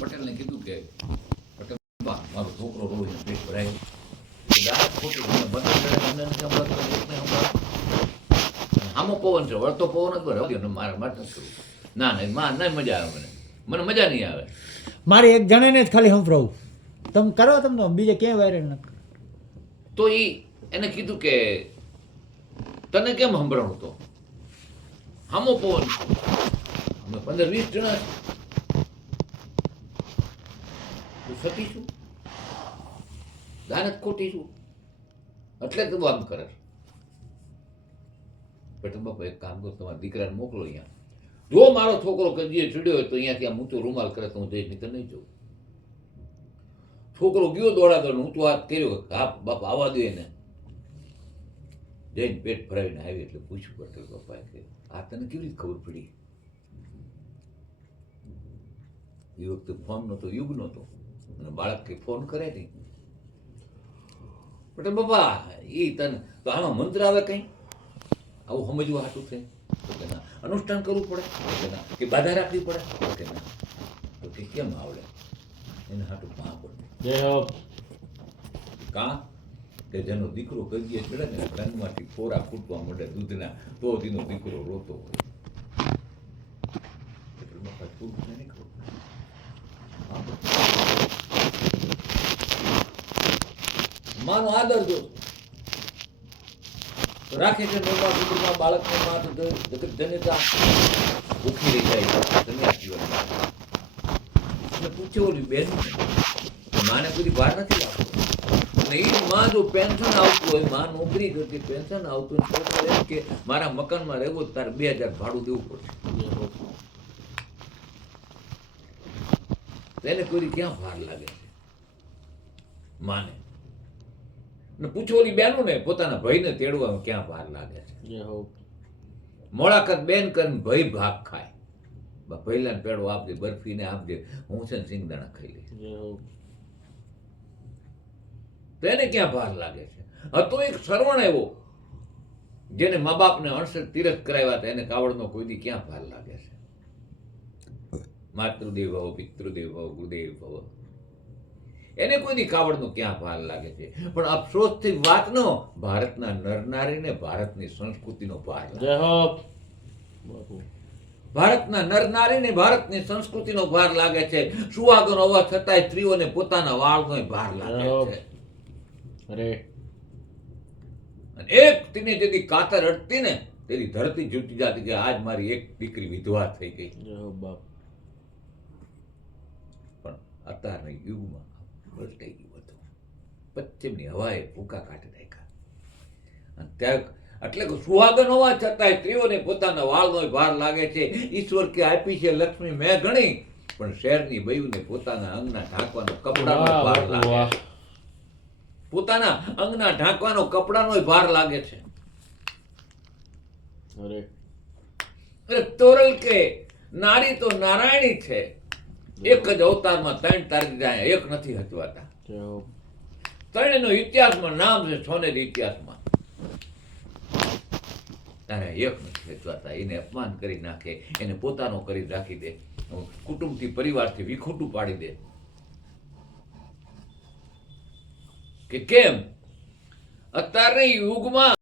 પટેલને કીધું કે પટેલ મારો છોકરો રોઈને પેટ ભરાય આમો પવન છે વળતો પવન જ અને મારે માટે ના ના માં ના મજા આવે મને. મને મજા નહીં આવે. મારે એક જણાને જ ખાલી સંભળાવું. તમે કરો તમને બીજે ક્યાંય વાયરલ નથી તો એ એને કીધું કે તને કેમ સંભળાણું તો? હામો પવન અમે પંદર વીસ જણા તો સતી છું. દાનત ખોટી છું. એટલે તું આમ કરે છે. બાપુ, એક કામ કરો, તમારા દીકરાને મોકલો અહીંયા. જો મારો છોકરો કજીએ ચડ્યો હોય તો અહીંયાથી આમ ઊંચો રૂમાલ કરે તો હું જઈશ નહીં તો નહીં જઉં. છોકરો ગયો દોડાદોડ હું તો હાથ કર્યો હા, બાપ આવવા દો એને. જઈને પેટ ભરાવીને આવી એટલે પૂછ્યું પટેલ બાપાએ કે આ તને કેવી રીતે ખબર પડી? એ વખતે ફોન નહોતો યુગ નહોતો અને બાળક કે ફોન કરે નહીં. એટલે બાપા એ તને તો આમાં મંત્ર આવે કંઈ? આવું સમજવું હાટું છે? તો કે ના. અનુષ્ઠાન કરવું પડે? તો કે ના. કે બાધા રાખવી પડે? તો કે ના. તો કે કેમ આવડે? એને હાટું પા પડે કાં? કે જેનો દીકરો કરીએ ચડે ને ધનમાંથી ફોરા ફૂટવા માંડે દૂધના તો તેનો દીકરો રોતો હોય એટલે બાપા પુરુષને નહીં ખબર પડે. હા. માનો આદર જો રાખે છે નોબા સુધીમાં બાળકને માં તો જગત રહી જાય સંન્યાસ જીવનમાં એટલે પૂછે ઓલી બેન માને પૂરી વાર નથી લાવતો અને એ માં જો પેન્શન આવતું હોય, માં નોકરી કરતી, પેન્શન આવતું એમ કે મારા મકાનમાં રહેવું તારે બે હજાર ભાડું દેવું પડશે. તેને કોઈ ક્યાં ભાર લાગે છે? માને. ને પૂછો ઓલી બેનું ને પોતાના ભાઈને તેડવામાં ક્યાં ભાર લાગે છે? મોળાકત બેન કરીને ભય ભાગ ખાય. પહેલા પેડો આપજે બરફીને આપજે હું છે ને સિંગદાણા ખાઈ લઈશ. જય હો. તો એને ક્યાં ભાર લાગે છે? હતો એક શ્રવણ એવો જેને મા બાપને અણસર તીરથ કરાવ્યા હતા એને કાવડનો કોઈ દી ક્યાં ભાર લાગે છે? માતૃદેવ ભવ પિતૃદેવ ભવ ગુરુદેવ ભવ એને કોઈની કાવડનો ક્યાં ભાર લાગે છે? પણ અફસોસથી વાતનો ભારતના નરનારીને ભારતની સંસ્કૃતિનો ભાર ભારતના નરનારીને ભારતની સંસ્કૃતિનો ભાર લાગે છે. સુહાગનો હોવા છતાંય સ્ત્રીઓને પોતાના વાળનો ભાર લાગે છે. અરે. એક તીને જેથી કાતર અડતી ને તેની ધરતી જૂટી જાતી કે આજ મારી એક દીકરી વિધવા થઈ ગઈ. પણ અત્યારના યુગમાં પલટાઈ ગયું હતું. પશ્ચિમની હવાએ ભૂકા કાઢી નાખ્યા. અને ત્યાં એટલે સુહાગન હોવા છતાંય સ્ત્રીઓને પોતાના વાળનો ભાર લાગે છે. ઈશ્વર કે આપી છે લક્ષ્મી મેં ગણી પણ શહેરની બયુને પોતાના અંગના ઢાંકવાનો કપડાનો ભાર લાગે પોતાના અંગના ઢાંકવાનો કપડાનો ભાર લાગે છે. અરે. અરે તોરલ કે નારી તો નારાયણી છે. એક જ અવતારમાં ત્રણ તારી જાય એક નથી હચવાતા. ત્રણેયનો ઇતિહાસમાં નામ છે સોનેરી ઇતિહાસમાં. તારે એક નથી હચવાતા એને અપમાન કરી નાખે એને પોતાનો કરી રાખી દે. કુટુંબથી પરિવારથી વિખૂટું પાડી દે. કે કેમ? અત્યારે યુગમાં